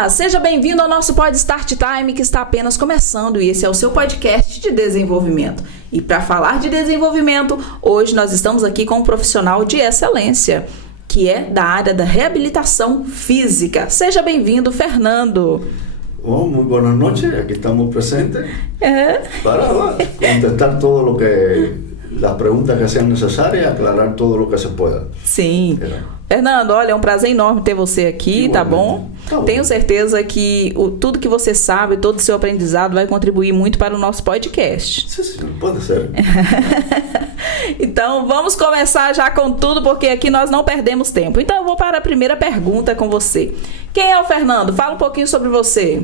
Olá, seja bem-vindo ao nosso Pod Start Time, que está apenas começando, e esse é o seu podcast de desenvolvimento. E para falar de desenvolvimento, hoje nós estamos aqui com um profissional de excelência, que é da área da reabilitação física. Seja bem-vindo, Fernando. Oh, muy buenas noches, aquí estamos presentes para contestar todo lo que, las preguntas que sean necesarias, aclarar todo lo que se pueda. Sim. Fernando, olha, é um prazer enorme ter você aqui, tá bom? Tenho certeza que tudo que você sabe, todo o seu aprendizado vai contribuir muito para o nosso podcast. Sim, pode ser. Então, vamos começar já com tudo, porque aqui nós não perdemos tempo. Então, eu vou para a primeira pergunta com você. Quem é o Fernando? Fala um pouquinho sobre você.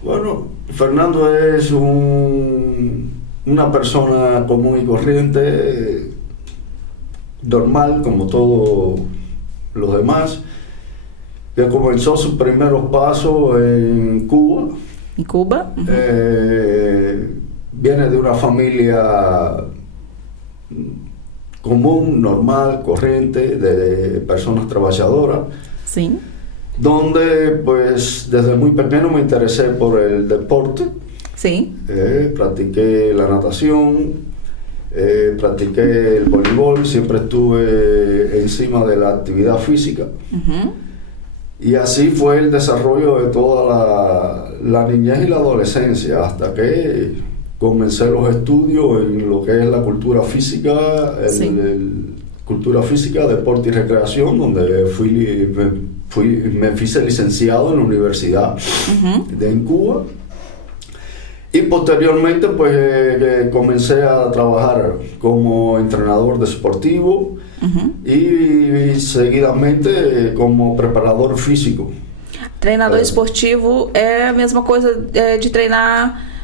Bueno, Fernando es una persona común y corriente, normal como todos los demás, que comenzó sus primeros pasos en Cuba. Em Cuba? Uhum. Viene de una familia común, normal, corriente, de personas trabajadoras. Sim. Donde pues desde muy pequeño me interesé por el deporte. Sí. Practiqué la natación, practiqué el voleibol, siempre estuve encima de la actividad física. Uh-huh. Y así fue el desarrollo de toda la niñez y la adolescencia, hasta que comencé los estudios en lo que es la cultura física, cultura física, deporte y recreación, donde me hice licenciado en la universidad en Cuba. Y posteriormente pues comencé a trabajar como entrenador deportivo y seguidamente como preparador físico. Treinador esportivo é a mesma coisa de treinar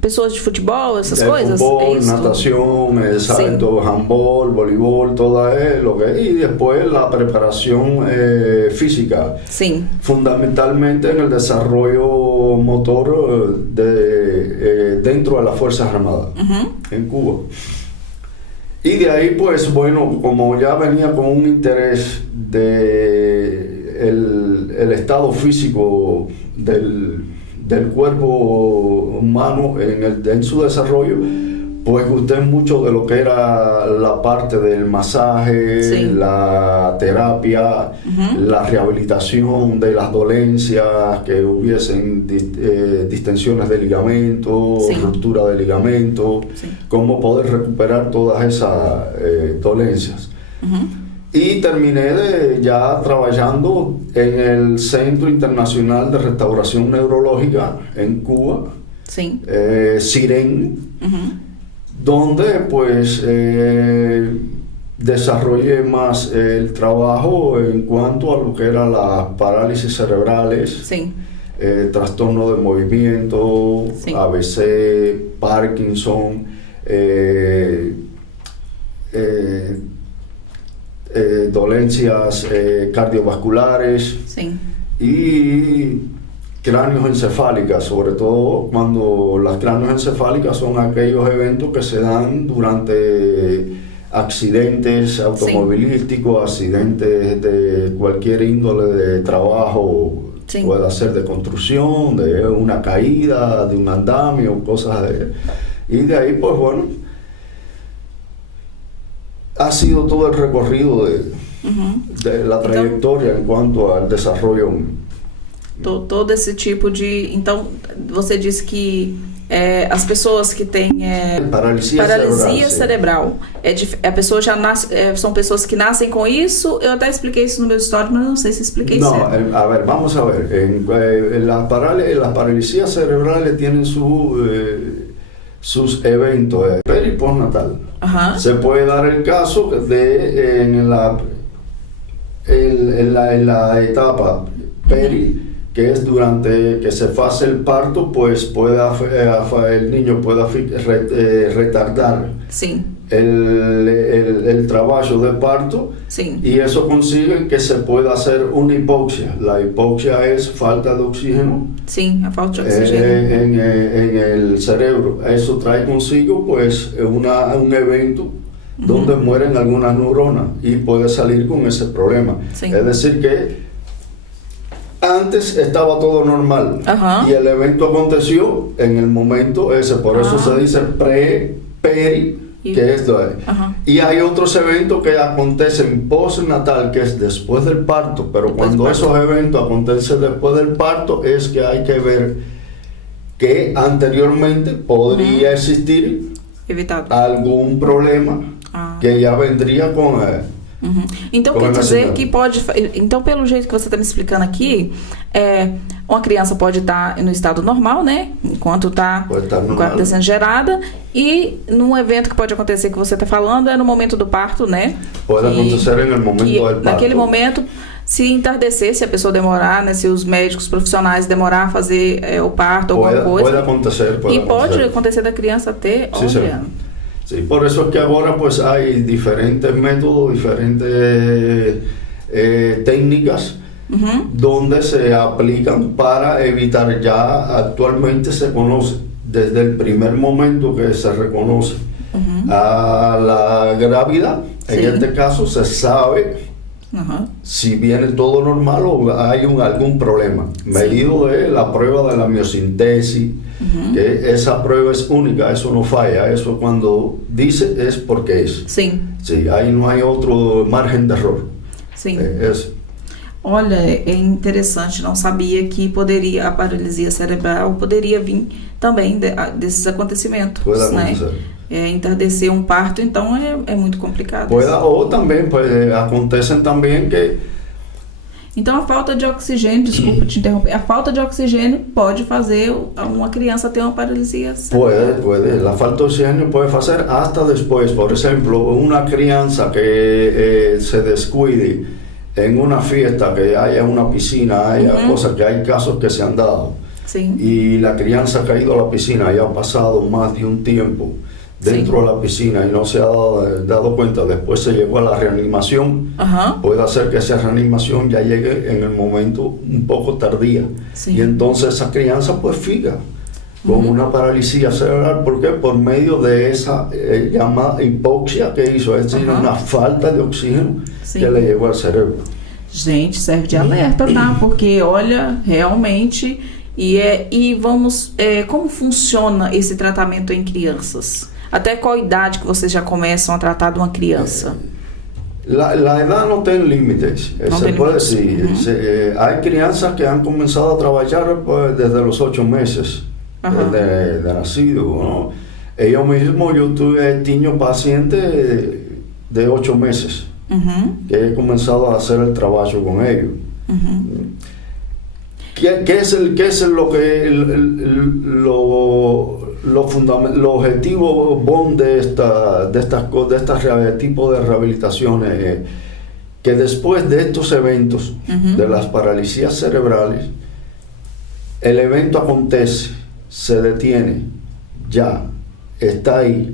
pessoas de futebol, essas coisas? Fútbol, natación, salto, handball, voleibol, todo lo que es. Y después la preparación física. Sí. Fundamentalmente en el desarrollo motor dentro de las Fuerzas Armadas en Cuba. Y de ahí pues bueno, como ya venía con un interés de el estado físico del cuerpo humano en su desarrollo, pues gusté mucho de lo que era la parte del masaje, la terapia, la rehabilitación de las dolencias, que hubiesen distensiones de ligamento, ruptura de ligamento, cómo poder recuperar todas esas dolencias. Y terminé ya trabajando en el Centro Internacional de Restauración Neurológica en Cuba, CIREN, donde pues desarrollé más el trabajo en cuanto a lo que eran las parálisis cerebrales, trastorno de movimiento, ABC, Parkinson, dolencias cardiovasculares y cráneoencefálicas, sobre todo cuando las cráneoencefálicas son aquellos eventos que se dan durante accidentes automovilísticos, accidentes de cualquier índole de trabajo, puede ser de construcción, de una caída, de un andamio, cosas y de ahí pues bueno, ha sido todo el recorrido de la trayectoria en cuanto al desarrollo. Todo esse tipo de... Então, você disse que as pessoas que têm paralisia cerebral, a pessoa já nasce, são pessoas que nascem com isso. Eu até expliquei isso no meu histórico, mas não sei se expliquei certo. No, a ver, vamos a ver. Las paralisias cerebrales tienen sus eventos peri y postnatal. Se puede dar el caso de en la etapa peri, que es durante que se hace el parto, pues el niño puede retardar el trabajo de parto, y eso consigue que se pueda hacer una hipoxia. La hipoxia es falta de oxígeno a falta de oxígeno en el cerebro. Eso trae consigo pues un evento donde mueren algunas neuronas y puede salir con ese problema. Es decir que antes estaba todo normal. Ajá. Y el evento aconteció en el momento ese. Por eso se dice peri, que esto es. Ajá. Y hay otros eventos que acontecen postnatal, que es después del parto. Pero cuando esos eventos acontecen después del parto, es que hay que ver que anteriormente podría existir algum problema que já vendria com Então quer dizer que pode. Então, pelo jeito que você está me explicando aqui, uma criança pode estar no estado normal, né? Enquanto está sendo gerada, e num evento que pode acontecer que você está falando é no momento do parto, né? Pode acontecer no momento do parto. Naquele momento, se entardecer, se a pessoa demorar, né? Se os médicos profissionais demorar a fazer o parto, alguma coisa. Pode acontecer. Pode acontecer da criança ter. Sí, sí. Sí, por eso es que ahora pues hay diferentes métodos, diferentes técnicas donde se aplican para evitar. Ya actualmente se conoce desde el primer momento que se reconoce a la grávida. En este caso se sabe si viene todo normal o hay algún problema, medido de la prueba de la miosintesis, que esa prueba es única, eso no falla, eso cuando dice es porque es. Sí, ahí no hay otro margen de error. Sim. Olha, é interessante, não sabia que a paralisia cerebral poderia vir também desses acontecimentos, né? Entardecer um parto, então é muito complicado. Ou também acontecem também que... Então a falta de oxigênio, desculpa te interromper, a falta de oxigênio pode fazer uma criança ter uma paralisia cerebral. Puede. A falta de oxigênio pode fazer hasta depois. Por exemplo, uma criança que se descuide en una fiesta, que haya una piscina, haya cosas, que hay casos que se han dado. Sí. Y la crianza ha caído a la piscina y ha pasado más de un tiempo dentro de la piscina y no se ha dado cuenta, después se llegó a la reanimación. Puede hacer que esa reanimación ya llegue en el momento un poco tardía. Y entonces esa crianza pues figa con una paralisia cerebral. ¿Por qué? Por medio de esa llamada hipoxia que hizo, es decir, una falta de oxígeno que le llegou ao cérebro. Gente, serve de alerta, tá? Porque, olha, realmente... E vamos... como funciona esse tratamento em crianças? Até qual idade que vocês já começam a tratar de uma criança? La edad no tem límites, se puede decir. Hay crianças que han comenzado a trabajar pues, desde los 8 meses de nacido, ¿no? Yo mismo, yo tuve niños pacientes de 8 meses que he comenzado a hacer el trabajo con ellos. ¿Qué es lo objetivo bon de estas tipos de rehabilitaciones? Que después de estos eventos de las paralisías cerebrales, el evento acontece, se detiene, ya está ahí,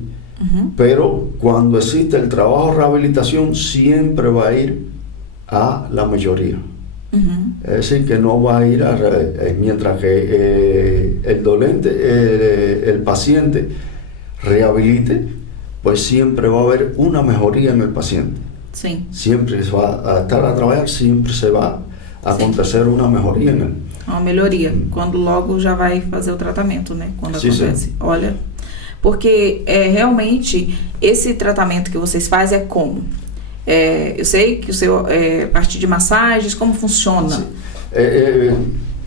pero cuando existe el trabajo de rehabilitación siempre va a ir a la mayoría. Es decir, que no va a ir mientras que el dolente, el paciente rehabilite, pues siempre va a haber una mejoría en el paciente. Sí. Siempre se va a estar a trabalhar, siempre se va a acontecer uma melhoria, né? Uma melhoria, quando logo já vai fazer o tratamento, né? Quando acontece. Sim. Olha, porque realmente esse tratamento que vocês fazem é como? Eu sei que o seu a partir de massagens, como funciona?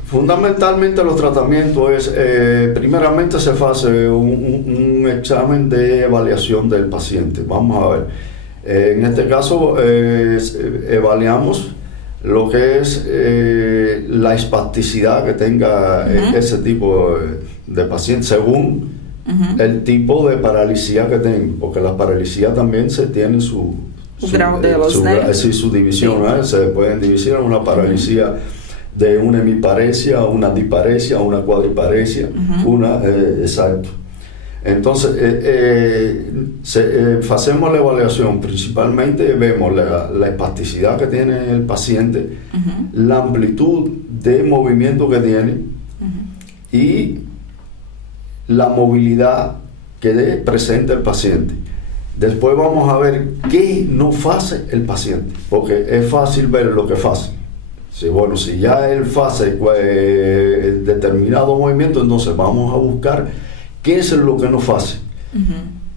Fundamentalmente los tratamientos primeramente se hace un examen de evaluación del paciente. Vamos a ver. En este caso evaluamos lo que es la espasticidad que tenga ese tipo de paciente según el tipo de paralisia que tenga, porque la paralisia también se tiene su grado de su división, se pueden dividir en una paralisia de una hemiparesia, una diparesia, una cuadriparesia, exacto. Entonces, hacemos la evaluación, principalmente vemos la espasticidad que tiene el paciente, la amplitud de movimiento que tiene y la movilidad que presenta el paciente. Después vamos a ver qué no hace el paciente, porque es fácil ver lo que hace. Sí, bueno, si ya él hace determinado movimiento, entonces vamos a buscar qué es lo que nos hace.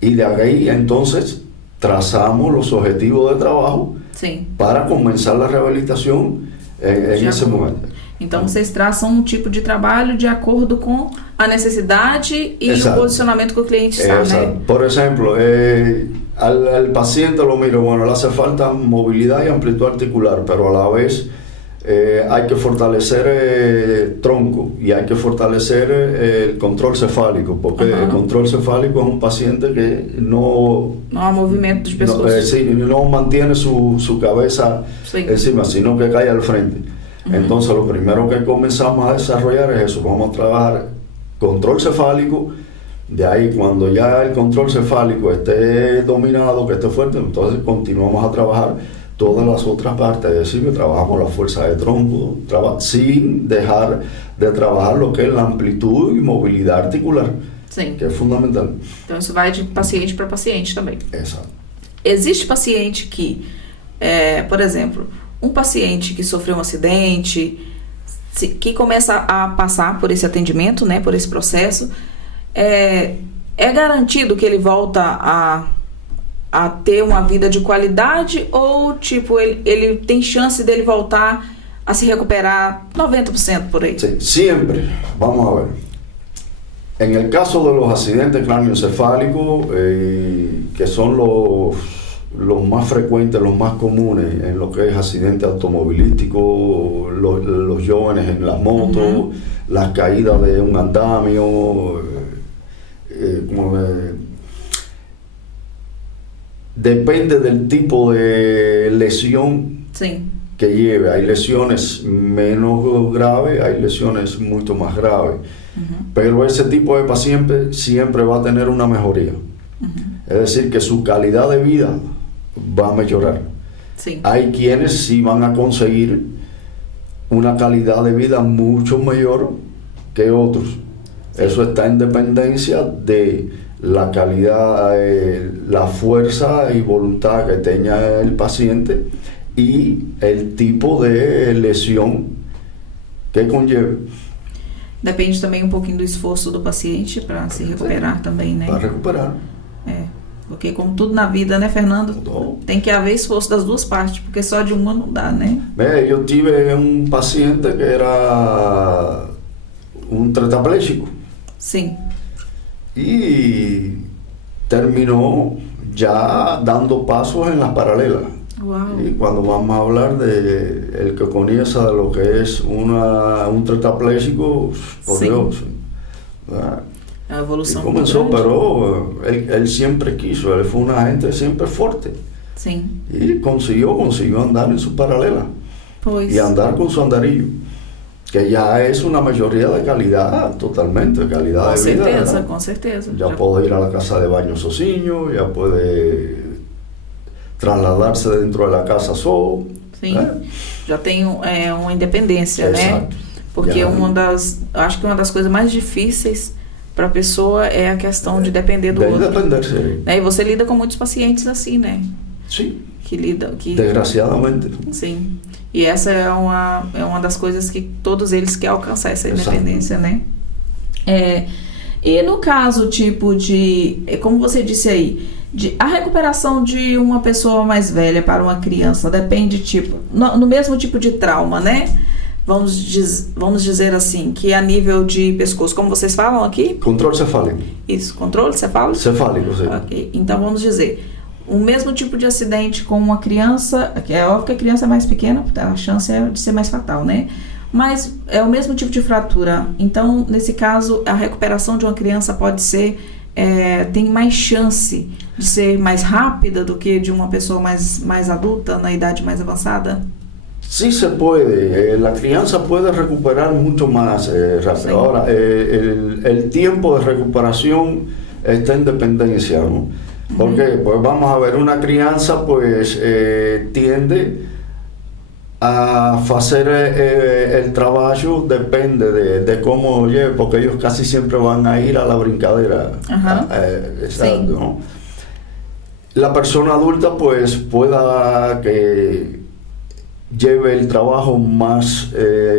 Y de ahí entonces trazamos los objetivos de trabajo para comenzar la rehabilitación en ese momento. Então vocês traçam um tipo de trabalho de acordo com a necessidade e o posicionamento que o cliente está, né? Por ejemplo, al paciente lo miro, bueno, le hace falta movilidad y amplitud articular, pero a la vez hay que fortalecer tronco y hay que fortalecer el control cefálico, porque el control cefálico es un paciente que no hay movimiento de pescoço. No mantiene su cabeza encima, sino que cae al frente. Entonces lo primero que comenzamos a desarrollar es eso, vamos a trabajar control cefálico. De ahí, cuando ya el control cefálico esté dominado, que esté fuerte, entonces continuamos a trabajar todas las otras partes, es decir, que trabajamos la fuerza de tronco, sin dejar de trabajar lo que es la amplitud y movilidad articular, que es fundamental. Então isso vai de paciente para paciente também. Exato. Existe paciente que, por exemplo, um paciente que sofreu um acidente, que começa a passar por esse atendimento, né, por esse processo, é garantido que ele volta a ter uma vida de qualidade ou tipo ele tem chance dele voltar a se recuperar 90% por aí? Sí, siempre, vamos a ver. En el caso de los accidentes cráneoencefálicos, que son los más frecuentes, los más comunes en lo que es accidente automovilístico, los jóvenes en las motos, las caídas de un andamio, depende del tipo de lesión que lleve. Hay lesiones menos graves, hay lesiones mucho más graves, pero ese tipo de paciente siempre va a tener una mejoría. Es decir, que su calidad de vida va a mejorar. Hay quienes sí van a conseguir una calidad de vida mucho mayor que otros. Eso está en dependencia de la calidad, la fuerza y voluntad que tenga el paciente y el tipo de lesión que conlleve. Depende também um pouquinho do esforço do paciente para se recuperar também, né? Para recuperar. Porque como tudo na vida, né, Fernando? Tem que haver esforço das duas partes, porque só de uma não dá, né? Eu tive um paciente que era um tetraplégico. Sim. Y terminó ya dando pasos en las paralelas. Wow. Y cuando vamos a hablar de el que comienza de lo que es un tetraplégico, por Dios. A evolução comenzó, pero él siempre quiso, él fue una gente siempre fuerte. Sim. Y consiguió andar en su paralela. Pois. Y andar con su andarillo. Que ya es una mayoría de calidad, totalmente, calidad de vida. Certeza, com certeza. Ya puede ir a la casa de baño sozinho, ya puede trasladarse dentro de la casa solo. Sim, já tem uma independência, né? Porque acho que uma das coisas mais difíceis para a pessoa é a questão de depender do outro. Depender, sim. E você lida com muitos pacientes assim, né? Sim. Que desgraciadamente. Sim. E essa é uma das coisas que todos eles querem alcançar, essa independência, né? E no caso, tipo de... Como você disse aí, a recuperação de uma pessoa mais velha para uma criança depende, tipo... No mesmo tipo de trauma, né? Vamos dizer assim, que a nível de pescoço, como vocês falam aqui? Controle cefálico. Isso, controle cefálico? Cefálico, sim. Ok, então vamos dizer... O mesmo tipo de acidente com uma criança, que é óbvio que a criança é mais pequena, a chance é de ser mais fatal, né? Mas é o mesmo tipo de fratura. Então, nesse caso, a recuperação de uma criança pode ser, tem mais chance de ser mais rápida do que de uma pessoa mais adulta, na idade mais avançada? Sí se puede, la crianza puede recuperar mucho más rápido. Sí. Ahora, el tiempo de recuperación está en dependencia, ¿no? Porque pues vamos a ver, una crianza pues tiende a hacer el trabajo, depende de cómo lleve, porque ellos casi siempre van a ir a la brincadera. Exacto, sí. ¿No? La persona adulta pues pueda que lleve el trabajo más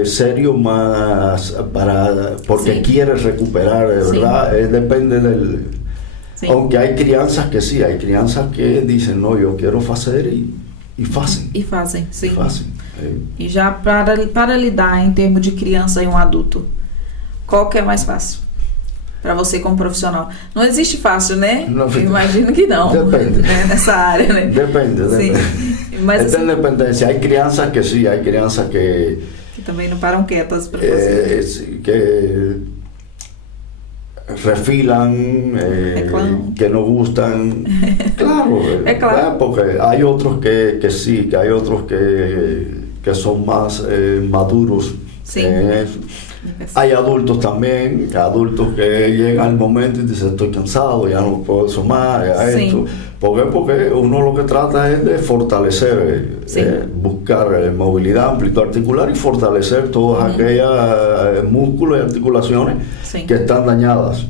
serio, más porque Sí. quiere recuperar, de Sí. verdad, depende del... Sim. Aunque hay crianças que sí, hay crianças que dicen, no, yo quiero hacer y fazem. E fazem, sim. E fazem. E já para lidar em termos de criança e um adulto, qual que é mais fácil? Para você como profissional. Não existe fácil, né? Não, Eu imagino que não. depende. Né? Nessa área, né? Depende. Sim. Mas Esta assim, dependencia. Hay crianças que sí, hay crianças que também não param quietas para fazer. que refilan, Reclaman. que no gustan. Claro, Claro. porque hay otros que sí, que hay otros que son más maduros. Sí. Hay adultos también, adultos que llegan al momento y dicen estoy cansado, ya no puedo eso más, ya Sí. esto. ¿Por qué? Porque uno lo que trata es de fortalecer, Sí. buscar movilidad, amplitud articular y fortalecer todas aquellas músculos y articulaciones Sim. que están dañadas.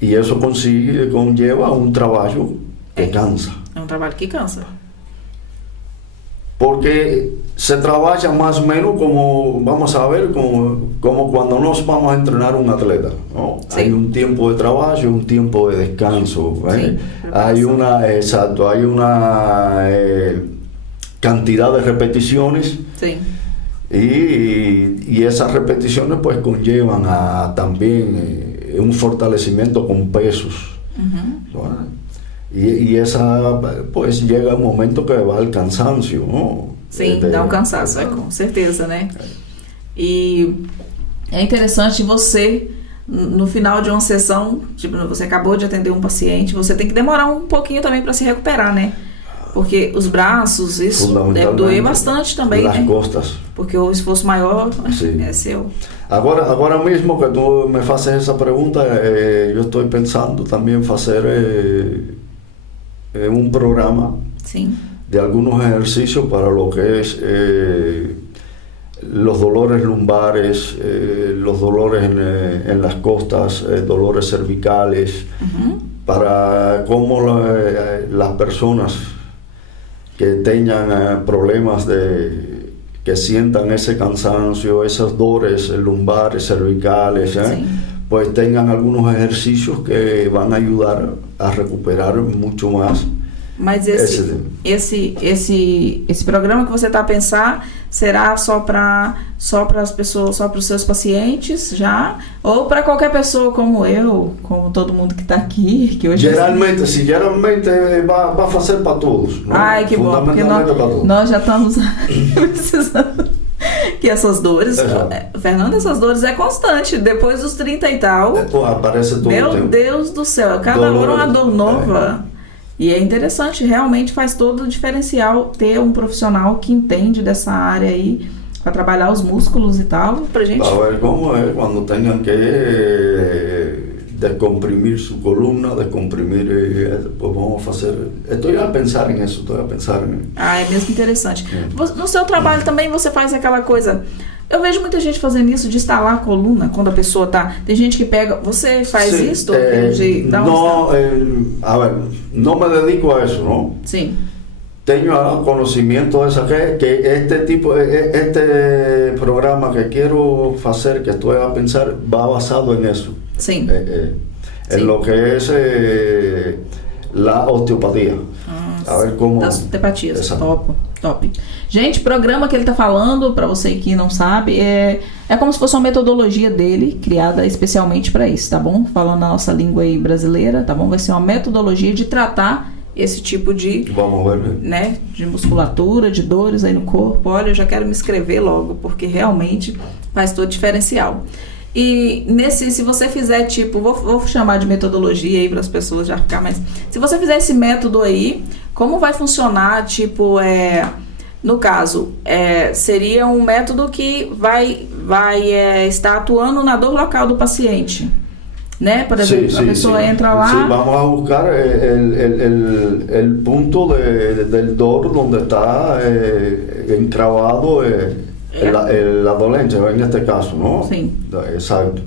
Y eso conlleva un trabajo que cansa. É um trabalho que cansa. Porque se trabaja más o menos como, vamos a ver, como cuando nos vamos a entrenar un atleta, ¿no? Sí. Hay un tiempo de trabajo y un tiempo de descanso. Sí, Hay una cantidad de repeticiones Sim. y esas repeticiones pues conllevan a también un fortalecimiento con pesos. Uhum. ¿No? Y esa, pues llega un momento que va al cansancio, ¿no? Sim, dá um cansaço, com certeza, né? E é interessante você, no final de uma sessão, tipo, você acabou de atender um paciente, você tem que demorar um pouquinho também para se recuperar, né? Porque os braços, isso deve doer bastante também, Las né? costas. Porque o esforço maior Sim. é seu. Ahora mismo que tú me haces esa pregunta, yo estoy pensando también hacer un programa Sim, de algunos ejercicios para lo que es los dolores lumbares, los dolores en las costas, dolores cervicales, para cómo las personas que tengan problemas que sientan ese cansancio, esos dolores lumbares, cervicales, sim. pues tengan algunos ejercicios que van a ayudar a recuperar mucho más. Mas esse programa que você está a pensar será só para as pessoas, só para os seus pacientes já, ou para qualquer pessoa como eu, como todo mundo que está aqui, que hoje Geralmente va a hacer para todos, ¿no? Ai, que bom, porque Fundamentalmente para todos. nós já estamos precisando que essas dores, Exato. Fernanda, essas dores é constante, depois dos 30 e tal, Después aparece todo el meu tiempo. Deus do céu, cada Dolor, hora uma dor nova. E é interessante, realmente faz todo o diferencial ter um profissional que entende dessa área aí, para trabalhar os músculos e tal, pra gente. A ver cómo es cuando tengan que descomprimir su columna, pues vamos a hacer. Estoy a pensar en eso, Ah, é mesmo interessante. No seu trabalho também você faz aquela coisa. Eu vejo muita gente fazendo isso de instalar a coluna quando a pessoa tá. Tem gente que pega. Você faz Sí, isso? De dar no, a ver, no me dedico a eso, ¿no? Sim, Tengo conocimiento de esa que este programa que quiero hacer, que estoy a pensar, va basado en eso. sim. En Sí. lo que es la osteopatía. A ver cómo. Das osteopatias. Exato. Top. Gente, programa que ele tá falando, para você que não sabe, é como se fosse uma metodologia dele, criada especialmente para isso, tá bom? Falando a nossa língua aí brasileira, tá bom? Vai ser uma metodologia de tratar esse tipo de, Vamos a ver. né, de musculatura, de dores aí no corpo. Olha, eu já quero me inscrever logo, porque realmente faz todo diferencial. E se você fizer tipo, vou chamar de metodologia aí para as pessoas já ficar mais. Se você fizer esse método aí, como vai funcionar? Tipo, no caso, seria um método que vai estar atuando na dor local do paciente, né? Por exemplo, a pessoa entra lá. Sí, vamos a buscar el punto del dor donde está encravado la dolencia, en este caso, ¿no? Sim. Exacto.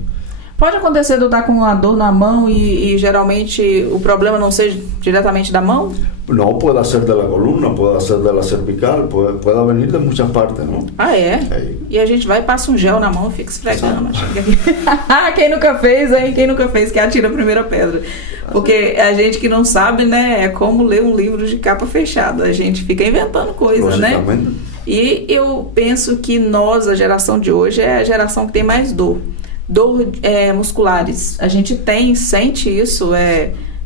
Pode acontecer de eu estar com uma dor na mão e geralmente o problema não seja diretamente da mão? No, puede ser de la columna, puede ser de la cervical, puede venir de muchas partes, ¿no? Ah, é? E a gente vai e passa um gel na mão e fica esfregando. Quem nunca fez, hein? Quem nunca fez, que atira a primeira pedra. Porque a gente que não sabe, né, é como ler um livro de capa fechada. A gente fica inventando coisas, né? E eu penso que nós, a geração de hoje, é a geração que tem mais dor. Dor musculares. A gente sente isso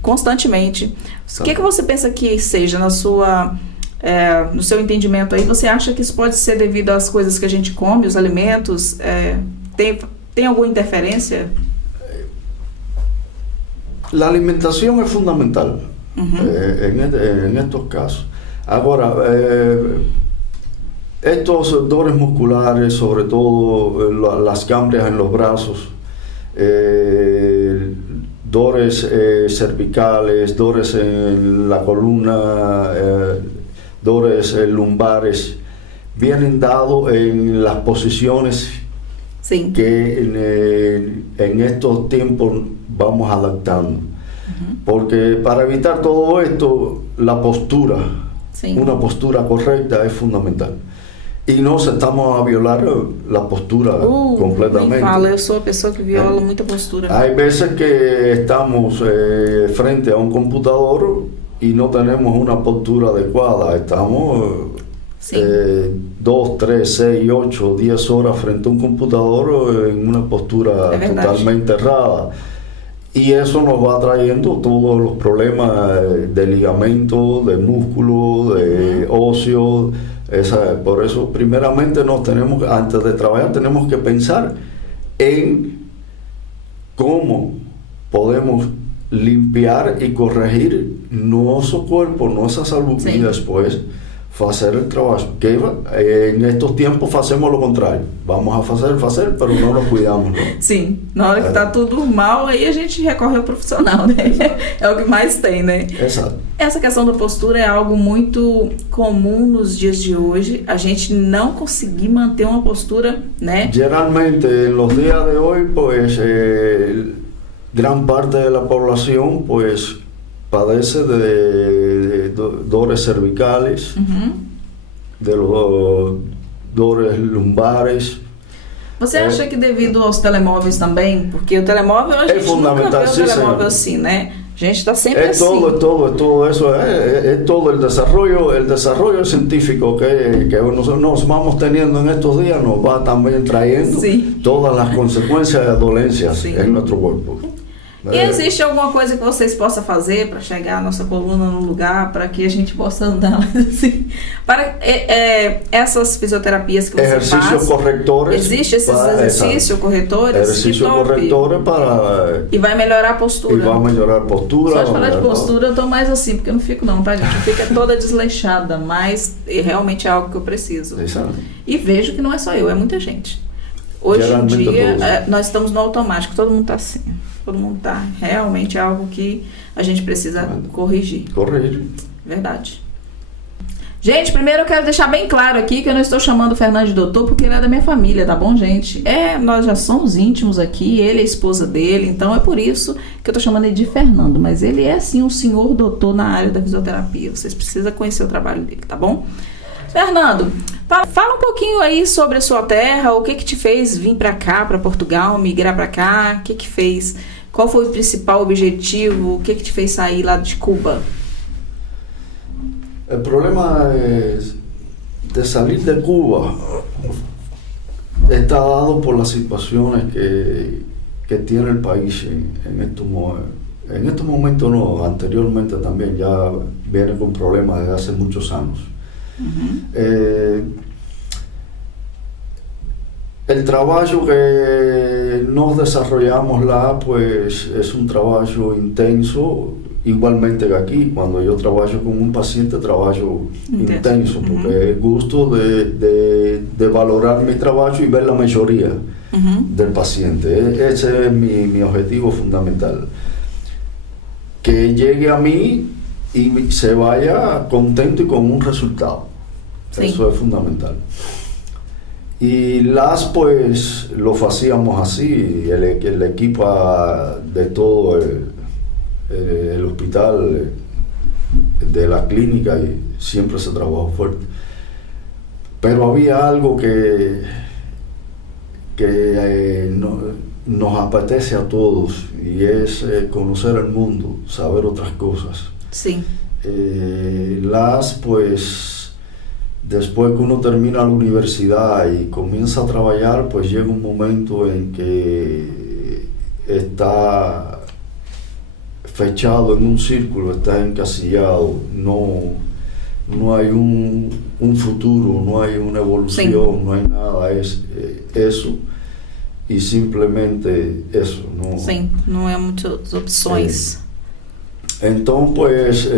constantemente. O que você pensa que seja no seu entendimento aí? Você acha que isso pode ser devido às coisas que a gente come, os alimentos? Tem alguma interferência? A alimentação é fundamental em estos casos. Agora, estos dolores musculares, sobre todo las cambrias en los brazos, dolores cervicales, dolores en la columna, dolores lumbares, vienen dados en las posiciones sí. que en estos tiempos vamos adaptando. Porque para evitar todo esto, la postura, sí. Una postura correcta es fundamental. E nós estamos a violar a postura completamente. Nem fala, eu sou a pessoa que viola muita postura. Há vezes que estamos frente a um computador e não temos uma postura adequada. Estamos 2, 3, 6, 8, 10 horas frente a um computador em uma postura totalmente errada. Y eso nos va trayendo todos los problemas de ligamento, de músculo, de óseo. Por eso, primeramente, antes de trabajar, tenemos que pensar en cómo podemos limpiar y corregir nuestro cuerpo, nuestra salud, sí. Y después hacer el trabajo. Que en estos tiempos hacemos lo contrario. Vamos a fazer, pero não nos cuidamos, não? Sim, na hora que tá tudo mal, aí a gente recorre ao profissional, né? É o que mais tem, né? Exato. Essa questão da postura é algo muito comum nos dias de hoje. A gente não conseguir manter uma postura, né? Geralmente, nos dias de hoje, pues, gran parte de la población, pues, padece de dolores cervicales, de los dolores lumbares. Você acha que devido aos telemóveis também? Porque o telemóvel, a gente nunca vê o telemóvel assim, né? A gente está sempre assim. Todo eso, es todo el desarrollo científico que nos vamos teniendo en estos días, nos va también trayendo todas las consecuencias de dolencias en nuestro cuerpo. E existe alguma coisa que vocês possam fazer para chegar a nossa coluna no lugar, para que a gente possa andar assim? Para essas fisioterapias que você faz, corretores. Existe esses exercícios corretores? Exercícios corretores para... E vai melhorar a postura. E vai melhorar a postura. Só de falar de postura eu tô mais assim, porque eu não fico não, tá, gente? Eu fico toda desleixada, mas realmente é algo que eu preciso. Exato. E vejo que não é só eu, é muita gente. Hoje em dia, nós estamos no automático, todo mundo tá assim. Todo mundo tá. Realmente é algo que a gente precisa corrigir. Verdade. Gente, primeiro eu quero deixar bem claro aqui que eu não estou chamando o Fernando de doutor porque ele é da minha família, tá bom, gente? Nós já somos íntimos aqui, ele é a esposa dele, então é por isso que eu tô chamando ele de Fernando, mas ele é sim um senhor doutor na área da fisioterapia. Vocês precisam conhecer o trabalho dele, tá bom? Fernando, fala um pouquinho aí sobre a sua terra, o que te fez vir para cá, para Portugal, migrar para cá, o que fez? Qual foi o principal objetivo? O que te fez sair lá de Cuba? El problema de salir de Cuba está dado por las situaciones que tiene el país en estos momentos. No, anteriormente también ya viene con problemas desde hace muchos años. El trabajo que nos desarrollamos lá, pues es un trabajo intenso, igualmente que aquí. Cuando yo trabajo con un paciente, trabajo intenso, porque es gusto de valorar mi trabajo y ver la mejoría del paciente. Ese es mi objetivo fundamental. Que llegue a mí y se vaya contento y con un resultado. Sí. Eso es fundamental. Y las pues lo hacíamos así, el equipo de todo el hospital, de la clínica, y siempre se trabajó fuerte. Pero había algo que nos apetece a todos, y es conocer el mundo, saber otras cosas. Sí. Pues después que uno termina la universidad y comienza a trabajar, pues llega un momento en que está fechado en un círculo, está encasillado, no hay un futuro, no hay una evolución, sí. no hay nada, es eso, y simplemente eso. Sí, no hay muchas opciones. Entonces, pues,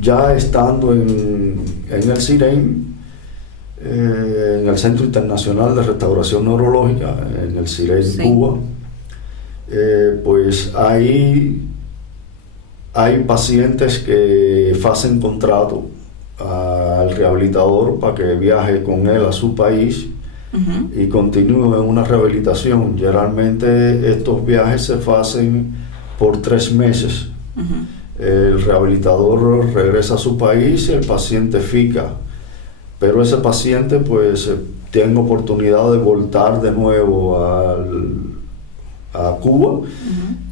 ya estando en el CIREN, en el Centro Internacional de Restauración Neurológica, en el CIREN, sí. Cuba, pues ahí hay pacientes que hacen contrato al rehabilitador para que viaje con él a su país y continúe en una rehabilitación. Generalmente estos viajes se hacen por 3 meses. El rehabilitador regresa a su país y el paciente fica, pero ese paciente pues tiene oportunidad de voltar de nuevo a Cuba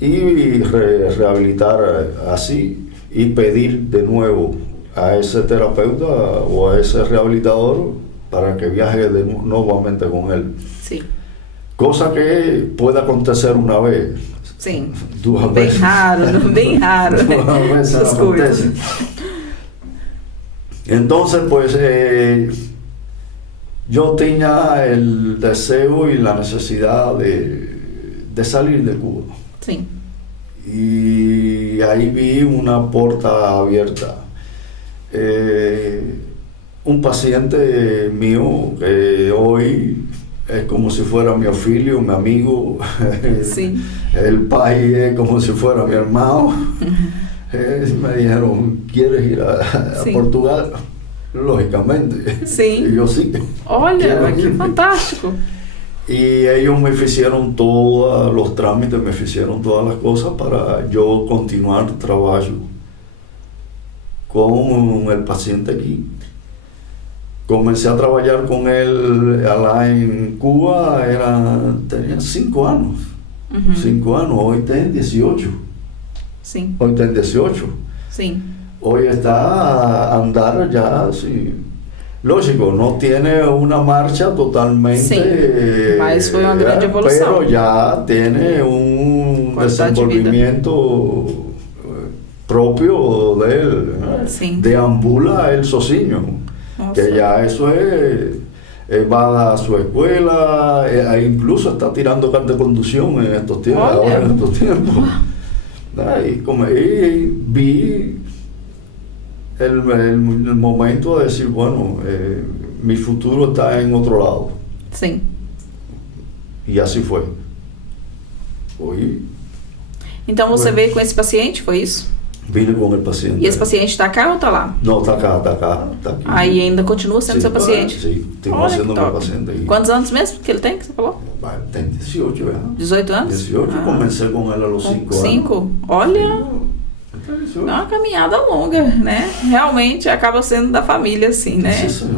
y rehabilitar así, y pedir de nuevo a ese terapeuta o a ese rehabilitador para que viaje nuevamente con él. Sí. Cosa que puede acontecer una vez. Sí, bem raro. Essas coisas. Entonces, pues, yo tenía el deseo y la necesidad de salir de Cuba. Sí. Y ahí vi una puerta abierta. Un paciente mío que hoy es como si fuera mi filho, mi amigo. Sí. El país es como si fuera mi hermano. Me dijeron, ¿quieres ir a Portugal? Lógicamente. Sí. Y yo sí. Olha, que fantástico. Y ellos me hicieron todos los trámites, me hicieron todas las cosas para yo continuar trabajo con el paciente aquí. Comencé a trabajar con él allá en Cuba, tenía 5 años. 5 años, hoy tiene 18. Sí. Hoy tiene 18. Sí. Hoy está a andar ya, sí. Lógico, no tiene una marcha totalmente... Sí, mas fue una gran evolución. Pero ya tiene un desenvolvimiento propio de él. Sí. Deambula él sozinho. Que ya eso es... va a su escuela, incluso está tirando carta de conducción en estos tiempos. Ahora en estos tiempos. Y vi el momento de decir, bueno, mi futuro está en otro lado. Sí. E assim foi. Então você veio com esse paciente, foi isso? Vim com o paciente. E esse paciente está cá ou está lá? Não, está cá, tá aqui. Aí ainda continua sendo seu paciente? Sim, continua sendo meu paciente aí. Quantos anos mesmo que ele tem, que você falou? Tem 18 anos. 18 anos? 18, comecei com ele aos 5 anos. 5? Olha, é uma caminhada longa, né? Realmente acaba sendo da família, assim, né? Sim,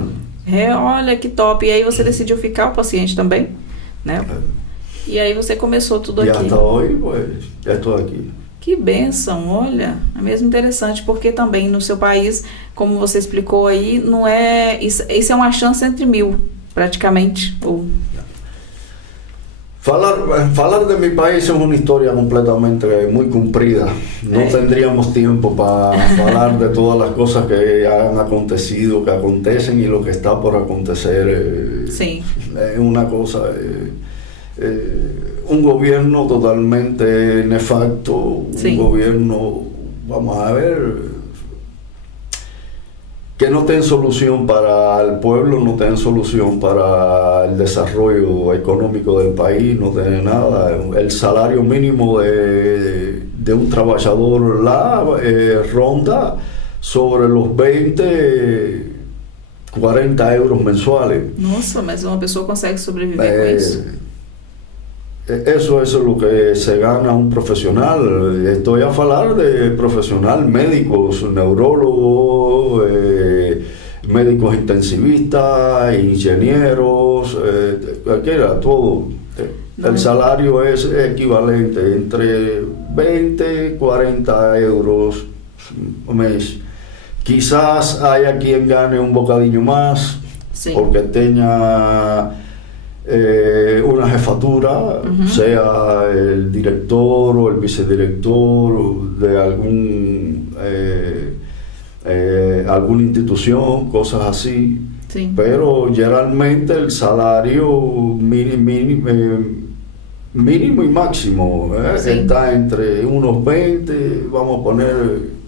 olha que top. E aí você decidiu ficar o paciente também, né? E aí você começou tudo aqui. E até hoje, pois, já estou aqui. Que bênção, olha, é mesmo interessante, porque também no seu país, como você explicou aí, não é, isso é uma chance entre 1000, praticamente. Falar de mi país es una historia completamente muy comprida. No tendríamos tiempo para hablar de todas las cosas que han acontecido, que acontecen y lo que está por acontecer. Sí. Es una cosa... un gobierno totalmente nefasto, sí. Un gobierno, vamos a ver, que no tiene solución para el pueblo, no tiene solución para el desarrollo económico del país, no tiene nada. El salario mínimo de un trabajador ronda sobre los 20, 40 euros mensuales. Nossa, mas uma pessoa consegue sobreviver com isso? Eso es lo que se gana un profesional. Estoy a hablar de profesional, médicos, neurólogos, médicos intensivistas, ingenieros, cualquiera, todo. El salario es equivalente entre 20 40 euros al mes. Quizás haya quien gane un bocadillo más, sí, porque tenga una jefatura, sea el director o el vicedirector de alguna institución, cosas así. sí. Pero generalmente el salario mínimo y máximo Sí. está entre unos 20, vamos a poner,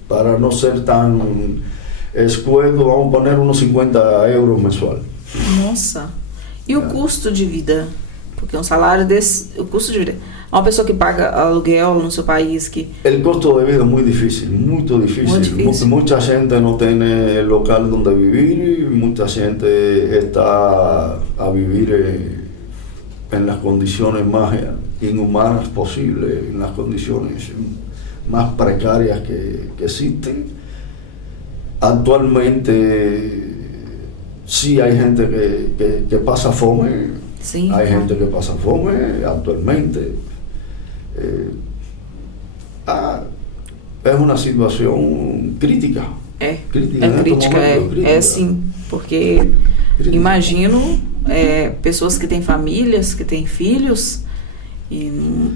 para no ser tan escueto, vamos a poner unos 50 euros mensual. Nossa. E o custo de vida? Porque um salário desse, o custo de vida. Uma pessoa que paga aluguel no seu país que... El costo de vida es muy difícil, muy difícil. Mucha gente no tiene local donde vivir, mucha gente está a vivir en las condiciones más inhumanas posibles, en las condiciones más precarias que existen. Actualmente sí hay gente que pasa fome, sí, hay gente que pasa fome actualmente. Es una situación crítica. Crítica, sim, porque crítica. Imagino pessoas que têm famílias, que têm filhos e não...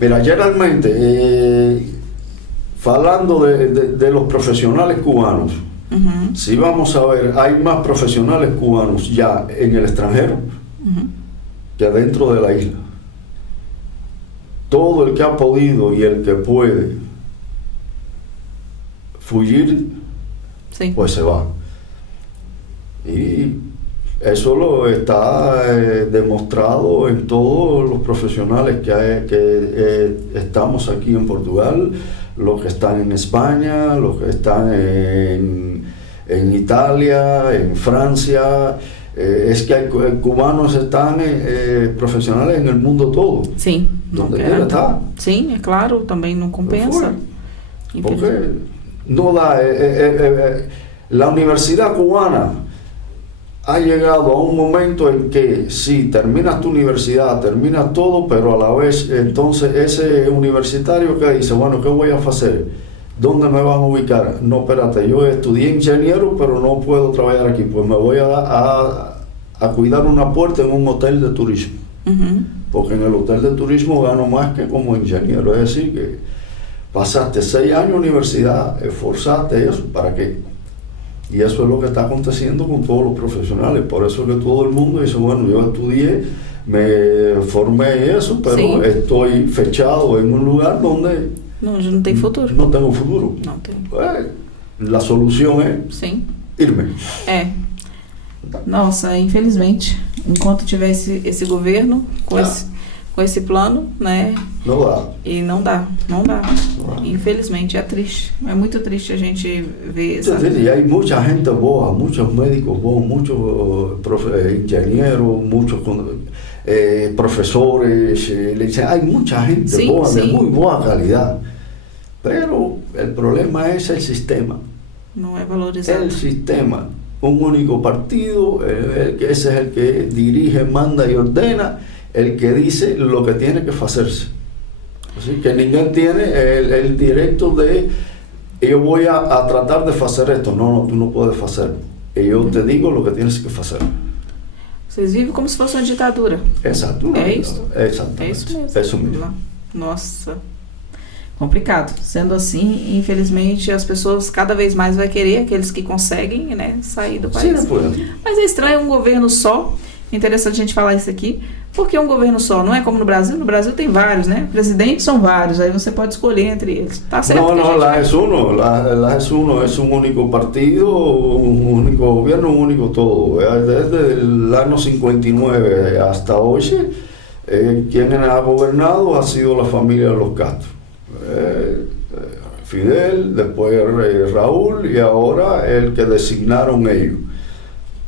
Mira, generalmente, falando de los profesionales cubanos, si vamos a ver, hay más profesionales cubanos ya en el extranjero que dentro de la isla. Todo el que ha podido y el que puede fugir, sí, pues se va. Y eso lo está demostrado en todos los profesionales que estamos aquí en Portugal, los que están en España, los que están en Italia, en Francia. Es que hay cubanos están profesionales en el mundo todo. Sim, donde quiera está. Sim, é claro, também não compensa. Porque no da. La universidad cubana ha llegado a un momento en que sí, terminas tu universidad, terminas todo, pero a la vez entonces ese universitario que dice, bueno, ¿qué voy a hacer? ¿Dónde me van a ubicar? No, espérate, yo estudié ingeniero, pero no puedo trabajar aquí, pues me voy a cuidar una puerta en un hotel de turismo. Porque en el hotel de turismo gano más que como ingeniero, es decir, que pasaste 6 años en universidad, esforzaste eso, ¿para qué? Y eso es lo que está aconteciendo con todos los profesionales, por eso es que todo el mundo dice, bueno, yo estudié, me formé y eso, pero sí, estoy fechado en un lugar donde yo no tenho futuro. No tengo futuro. Não tenho. La solução é sim, irme. Nossa, infelizmente, enquanto tiver esse governo com esse plano, né? Não dá. E não dá. Infelizmente, é triste. É muito triste a gente ver isso. E há muita gente boa, muitos médicos bons, muitos engenheiros, muitos profesores. Hay mucha gente boa, de muy boa calidad. Pero el problema es el sistema. No es valorizado. El sistema. Un único partido, ese es el que dirige, manda y ordena, el que dice lo que tiene que hacerse. Así que ninguém tiene el directo de yo voy a tratar de hacer esto. No, tú no puedes hacer. Yo te digo lo que tienes que hacer. Vocês vivem como se fosse uma ditadura. Exato. É isso? Exatamente. É isso mesmo. É isso mesmo. Nossa. Complicado. Sendo assim, infelizmente, as pessoas cada vez mais vão querer, aqueles que conseguem, né, sair do país. Sim, mas é estranho um governo só. Interessante a gente falar isso aqui. Porque um governo só, não é como no Brasil. No Brasil tem vários, né? Presidentes são vários, aí você pode escolher entre eles. Tá certo? No, lá é uno. Lá é uno, é um único partido, um único governo, um único todo. Desde el año 59 hasta hoy, quien ha gobernado ha sido la familia de los Castro. Fidel, después Raúl y ahora el que designaron ellos.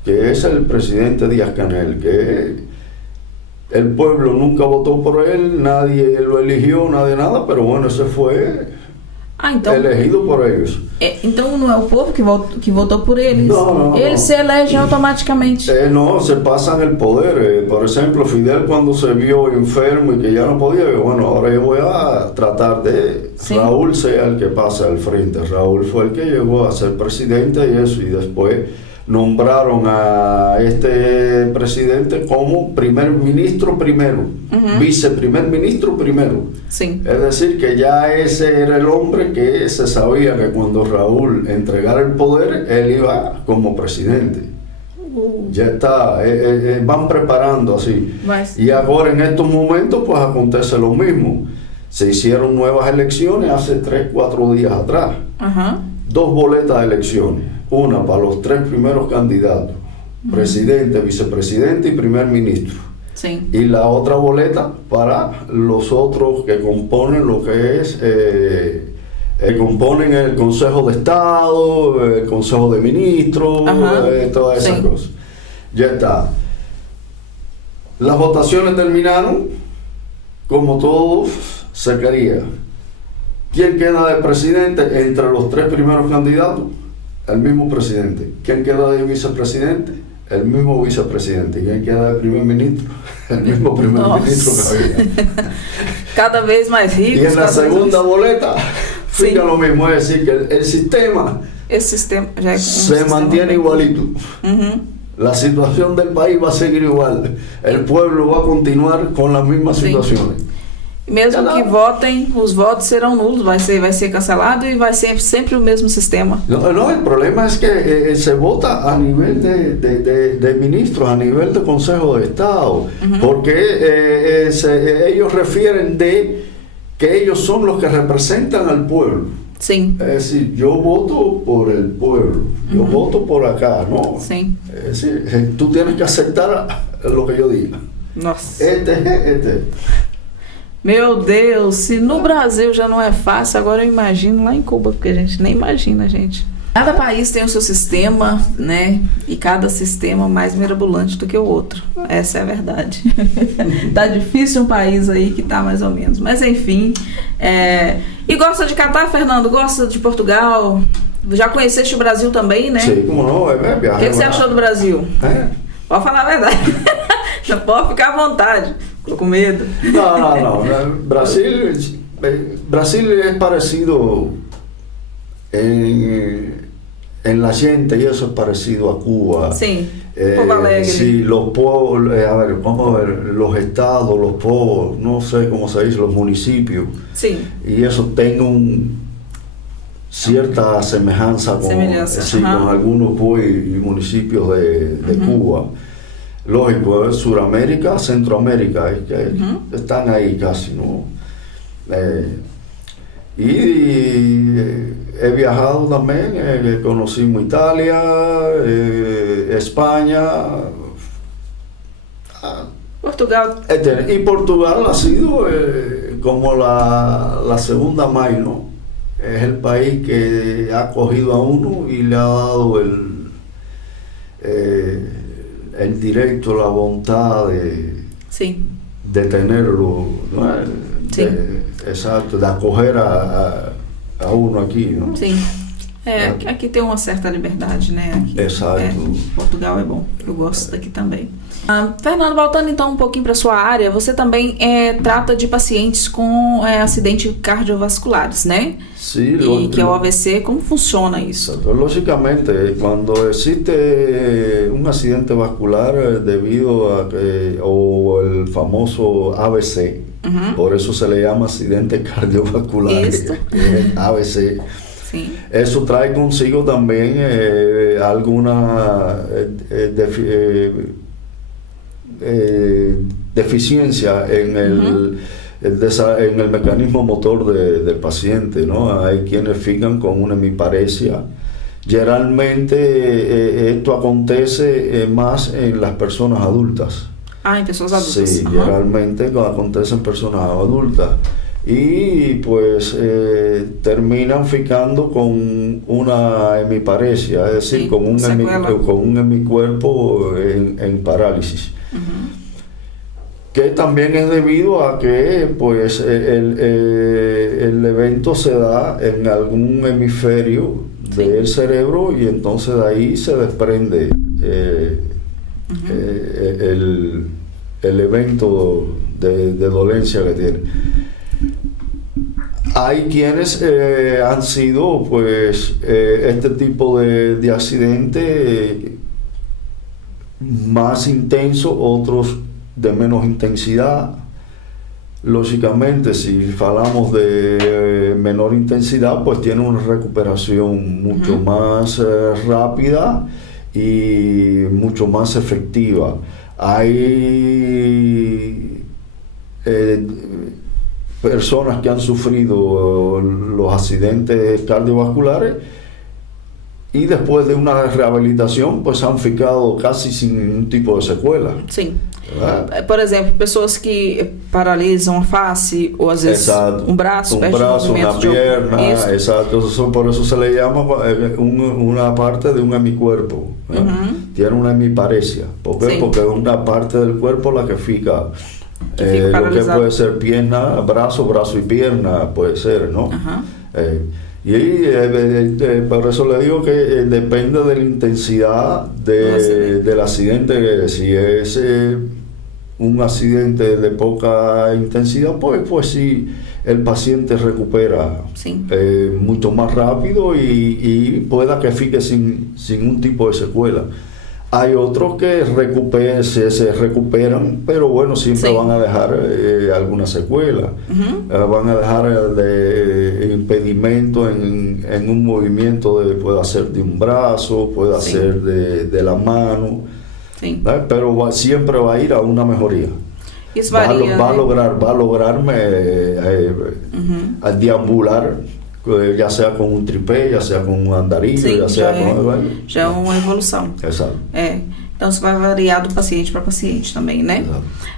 que es el presidente Díaz-Canel, que el pueblo nunca votó por él, nadie lo eligió, nadie nada, pero bueno, ese fue elegido por ellos. Então não é o povo que votou por eles? Não. Eles se elegem automaticamente? No, se pasan el poder. Por ejemplo, Fidel cuando se vio enfermo y que ya no podía, bueno, ahora yo voy a tratar de... Sí. Raúl sea el que pase al frente. Raúl fue el que llegó a ser presidente y eso, y después nombraron a este presidente como primer ministro primero, viceprimer ministro primero. Sim. Es decir, que ya ese era el hombre que se sabía que cuando Raúl entregara el poder, él iba como presidente. Ya está, van preparando así. Y ahora en estos momentos pues acontece lo mismo. Se hicieron nuevas elecciones hace 3-4 días atrás. 2 boletas de elecciones. Una para los 3 primeros candidatos, presidente, vicepresidente y primer ministro. Sí. Y la otra boleta para los otros que componen lo que es, componen el Consejo de Estado, el Consejo de Ministros, todas esas cosas. Ya está. Las votaciones terminaron, como todos se quería. ¿Quién queda de presidente entre los 3 primeros candidatos? El mismo presidente. ¿Quién queda de vicepresidente? El mismo vicepresidente. ¿Quién queda de primer ministro? El mismo primer ministro que había. Cada vez más ricos. Y en la segunda boleta, fica lo mismo, es decir, que el sistema, ya se mantiene igualito. La situación del país va a seguir igual. El pueblo va a continuar con las mismas situaciones. Mesmo que votem, os votos serão nulos, vai ser cancelado e vai ser sempre o mesmo sistema. No, el problema es que se vota a nivel de ministros, a nivel de Consejo de Estado, porque ellos refieren de que ellos son los que representan al pueblo. Sim. Es decir, yo voto por el pueblo, yo voto por acá, ¿no? Sim. Es decir, tú tienes que aceptar lo que yo diga. Nossa. Meu Deus, se no Brasil já não é fácil, agora eu imagino lá em Cuba, porque a gente nem imagina, gente. Cada país tem o seu sistema, né? E cada sistema mais mirabolante do que o outro. Essa é a verdade. Tá difícil um país aí que tá mais ou menos. Mas enfim. E gosta de Catar, Fernando? Gosta de Portugal? Já conheceste o Brasil também, né? Sim, como não? O que você achou do Brasil? Pode falar a verdade. Já pode ficar à vontade. Estou com medo. No. Brasil es parecido en la gente, y eso es parecido a Cuba. Sí, un poco alegre. Sí, los pueblos, vamos a ver, los estados, los pueblos, no sé cómo se dice, los municipios. Sí. Y eso tiene cierta semejanza con algunos pueblos y municipios de Cuba. Lógico, Suramérica, Centroamérica, que están ahí casi, ¿no? He viajado también, conocimos Italia, España, Portugal. Y Portugal ha sido como la segunda maíz, ¿no? Es el país que ha acogido a uno y le ha dado el derecho, la voluntad de tenerlo, ¿no? Exacto, de acoger a uno aqui, não? Sim. Aqui tem uma certa liberdade, né? Aqui, exato. Portugal é bom, eu gosto daqui também. Fernando, voltando então um pouquinho para sua área, você também trata de pacientes com acidentes cardiovasculares, né? Sim. E que é o AVC, como funciona isso? Lógicamente, quando existe um acidente vascular devido o el famoso AVC, por eso se le llama accidente cardiovascular, AVC. Sí. Eso trae consigo también alguna deficiencia en el mecanismo motor del paciente, ¿no? Hay quienes fijan con una hemiparesia. Generalmente esto acontece más en las personas adultas. En personas adultas. Sí, generalmente acontece en personas adultas. y pues terminan ficando con una hemiparesia, es decir, Sí, con un secuela. con un hemicuerpo en parálisis. Que también es debido a que pues el evento se da en algún hemisferio Sí. del cerebro, y entonces de ahí se desprende el evento de dolencia que tiene. Hay quienes han sido pues este tipo de accidente más intenso, otros de menos intensidad. Lógicamente, si hablamos de menor intensidad, pues tiene una recuperación mucho más rápida y mucho más efectiva. Hay personas que han sufrido los accidentes cardiovasculares y después de una rehabilitación pues han ficado casi sin ningún tipo de secuela. Sim. ¿Verdad? Por exemplo, pessoas que paralisam a face ou às vezes Exato. um braço, Un perde o brazo, movimento una de pierna, Isso. exacto. Por eso se le llama una parte de un hemicuerpo. ¿Verdad? Tiene una hemiparesia. ¿Por qué? Sí. Porque es una parte del cuerpo la que fica. Que fica Lo que paralisado. puede ser pierna, brazo y pierna, puede ser, ¿no? Ajá. Por eso le digo que depende de la intensidad del accidente. Si es un accidente de poca intensidad, pues sí, el paciente recupera Sim. mucho más rápido y pueda que fique sin un tipo de secuela. Hay otros que se recuperan, pero bueno, siempre Sí. van a dejar alguna secuela. Van a dejar de impedimento en un movimiento, puede ser de un brazo, puede Sí. ser de la mano, Sim. ¿verdad? Pero siempre va a ir a una mejoría. Isso Va a varia. va a né? lograr a deambular, ya sea con un tripé, ya sea con un andarillo, Sim, ya sea con... já é uma evolução. Exacto. Então isso vai variar do paciente para paciente também, né?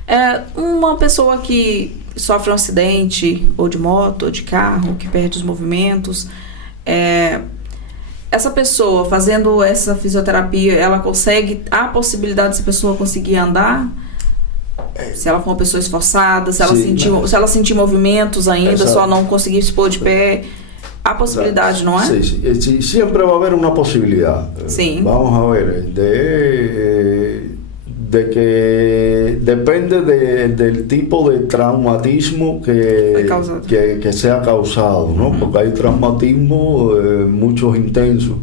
Exato. Uma pessoa que sofre um acidente, ou de moto, ou de carro, que perde os movimentos, essa pessoa fazendo essa fisioterapia, ela consegue, há possibilidade dessa pessoa conseguir andar? Se ela for uma pessoa esforçada, se ela, Sim, se ela sentir movimentos ainda, Exato. só não conseguir se pôr de pé, há possibilidade, não é? Sí, sí, siempre va a haber una posibilidad. Sí. Vamos a ver, de que depende del tipo de traumatismo Fue causado. que sea causado, ¿no? Porque hay traumatismos muchos intensos.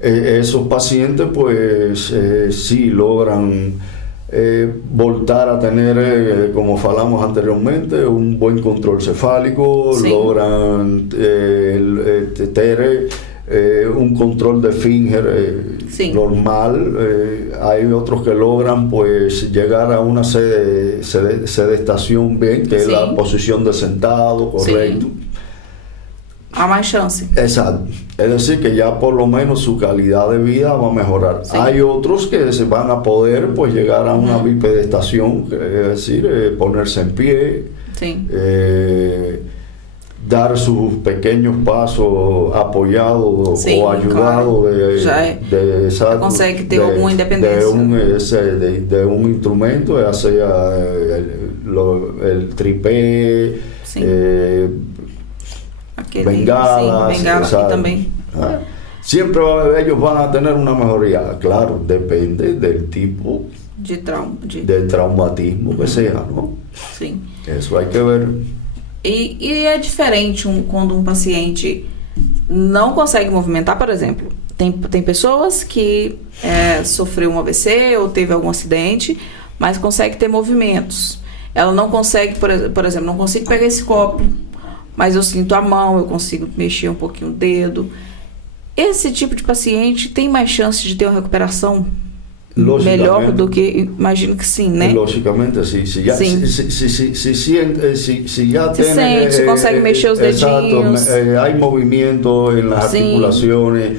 Esos pacientes pues sí logran voltar a tener, como hablamos anteriormente, un buen control cefálico, Sí. logran tener un control de esfínter Sí. normal. Hay otros que logran pues llegar a una sedestación bien, que es Sí. la posición de sentado, correcto. Há mais chance. Exacto. Es decir, que ya por lo menos su calidad de vida va a mejorar. Sí. Hay otros que se van a poder pues llegar a una bipedestación, es decir, ponerse en pie, Sim. dar sus pequeños pasos apoyados Sí, o ayudados claro. Já consegue ter alguma independência. de un instrumento, ya sea el tripé, Sim. Aquele, bengalas, sim, bengala exacto. aqui também. Ah, siempre ellos van a tener una mejoría. Claro, depende del tipo De trauma. de traumatismo que sea, ¿no? Sim. Eso hay que ver. E é diferente quando um paciente não consegue movimentar, por exemplo. Tem pessoas que sofreu um AVC ou teve algum acidente, mas consegue ter movimentos. Ela não consegue, por exemplo, não consigo pegar esse copo, mas eu sinto a mão, eu consigo mexer um pouquinho o dedo. Esse tipo de paciente tem mais chance de ter uma recuperação melhor do que, imagino que sim, né? Lógicamente, sí. Si ya, Sí. si ya Se tiene, siente, se consegue mexer os dedinhos. hay movimiento en las Sí. articulaciones,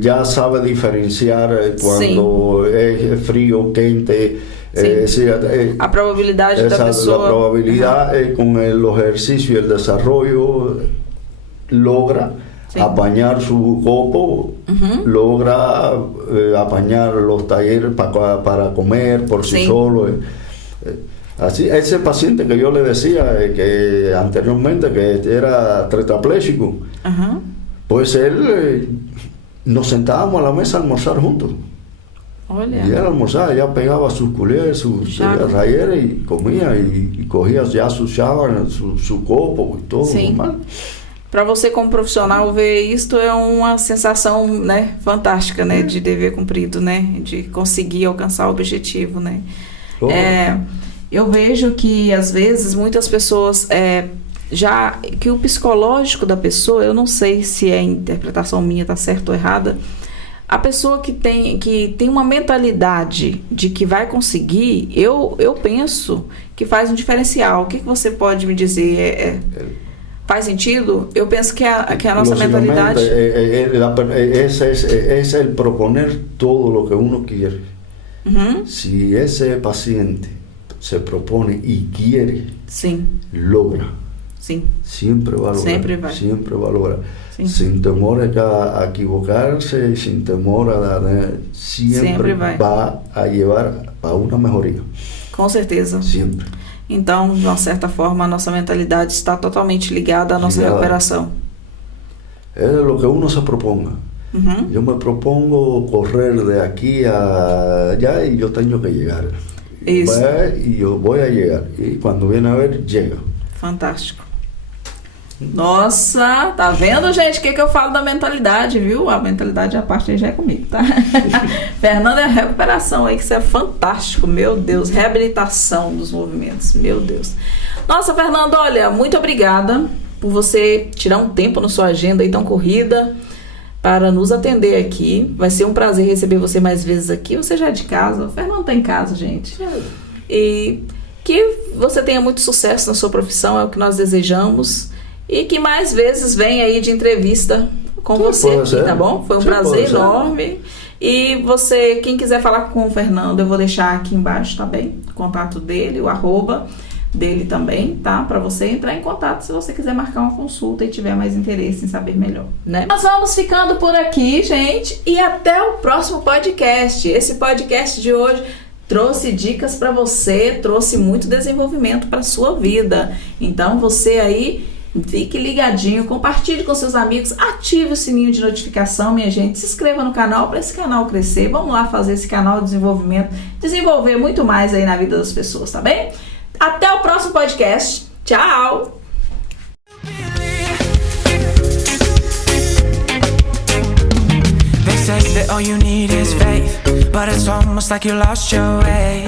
ya sabe diferenciar cuando es frío, quente, A probabilidade da pessoa... La probabilidad con el ejercicio y el desarrollo logra apañar su copo, logra apañar los talleres para comer por sí solo. Así, ese paciente que yo le decía que anteriormente que era tetrapléjico, pues él nos sentábamos a la mesa a almorzar juntos. Olha. Y él almorzaba, ya pegaba sus culés, sus rayeres y comía y cogía ya su chácara, su copo e todo. Normal. Para você como profissional ver isto é uma sensação, né, fantástica, né, de dever cumprido, né, de conseguir alcançar o objetivo, né. Eu vejo que às vezes muitas pessoas já que o psicológico da pessoa, eu não sei se a interpretação minha está certa ou errada, a pessoa que tem uma mentalidade de que vai conseguir, eu penso que faz um diferencial. O que você pode me dizer? Faz sentido? Eu penso que a nossa mentalidade... Es el proponer todo lo que uno quiere. Si ese paciente se propone y quiere, logra. Siempre va a lograr. Siempre va a lograr. Sin temor a equivocarse, sin temor siempre va a llevar a una mejoría. Com certeza. Sempre. Então, de uma certa forma, a nossa mentalidade está totalmente ligada à nossa recuperação. É o que uno se proponga. Eu me propongo correr de aqui a allá e eu tenho que chegar. Isso. E eu vou a chegar. E quando vem a ver, chega. Fantástico. Nossa, tá vendo, gente? O que eu falo da mentalidade, viu? A mentalidade, a parte aí já é comigo, tá? Fernando, é a recuperação aí, que isso é fantástico, meu Deus. Reabilitação dos movimentos, meu Deus. Nossa, Fernando, olha, muito obrigada por você tirar um tempo na sua agenda aí tão corrida para nos atender aqui. Vai ser um prazer receber você mais vezes aqui. Você já é de casa, o Fernando tá em casa, gente. E que você tenha muito sucesso na sua profissão, é o que nós desejamos. E que mais vezes venha aí de entrevista com você aqui, tá bom? Foi um prazer enorme. E você, quem quiser falar com o Fernando, eu vou deixar aqui embaixo, tá bem? O contato dele, o @ dele também, tá? Para você entrar em contato se você quiser marcar uma consulta e tiver mais interesse em saber melhor, né? Nós vamos ficando por aqui, gente, e até o próximo podcast. Esse podcast de hoje trouxe dicas para você, trouxe muito desenvolvimento para sua vida. Então você aí fique ligadinho, compartilhe com seus amigos, ative o sininho de notificação, minha gente, se inscreva no canal para esse canal crescer. Vamos lá fazer esse canal de desenvolvimento, desenvolver muito mais aí na vida das pessoas, tá bem? Até o próximo podcast. Tchau! They say that all you need is faith, but it's almost like you lost your way.